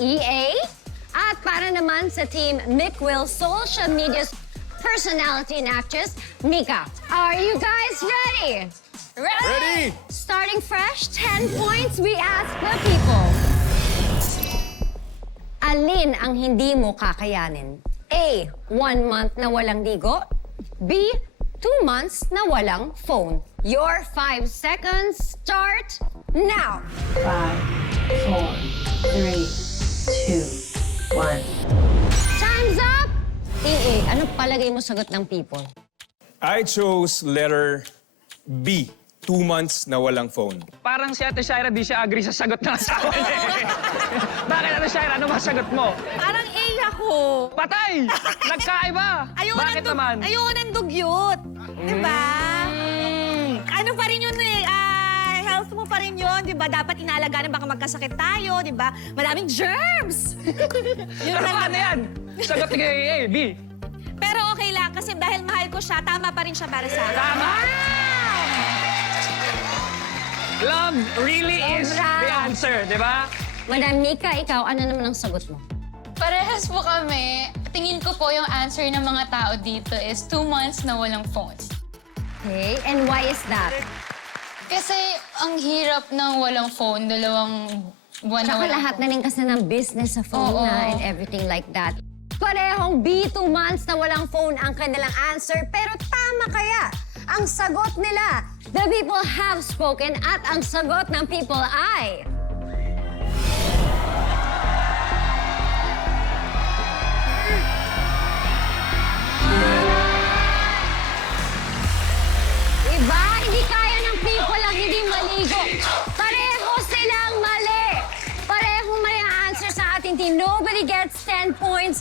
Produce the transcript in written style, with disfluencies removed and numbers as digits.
EA. At para naman sa Team Mick Will, social media personality and actress, Mika. Are you guys ready? Ready! Starting fresh, 10 points, we ask the people. Alin ang hindi mo kakayanin? A, 1 month na walang ligo. B, 2 months na walang phone. Your 5 seconds start now. 5, 4, 3, 2, 1. Time's up! EA, ano palagay mo sagot ng people? I chose letter B. 2 months na walang phone. Parang si Ate Shaira di siya agree sa sagot na sa akin eh. Bakit Ate Shaira, ano masagot mo? Parang A ako. Patay! Nagkaiba! Bakit naman? Ayoko ng dugyot. Diba? Ano pa rin yun eh, health mo pa rin yun, diba? Dapat inaalagaan baka magkasakit tayo, diba? Maraming germs! Yun Pero lang paano yan? Sagot ni A, B. Pero okay lang, kasi dahil mahal ko siya, tama pa rin siya para sa akin. Tama! Love really is Sobra. the answer, di ba? Madam Mika, ikaw, ano naman ang sagot mo? Parehas po kami. Tingin ko po yung answer ng mga tao dito is 2 months na walang phones. Okay, and why is that? Kasi ang hirap ng walang phone, 2 buwan na Tsaka walang lahat na phone. rin kasi ng business sa phone Oo. na and everything like that. Parehong B, 2 months na walang phone ang kanilang answer, pero tama kaya ang sagot nila? The people have spoken at ang sagot ng people ay... Iba, hindi kaya ng people ang hindi maligo. Pareho silang mali. Parehong may answer sa ating team. Nobody gets 10 points.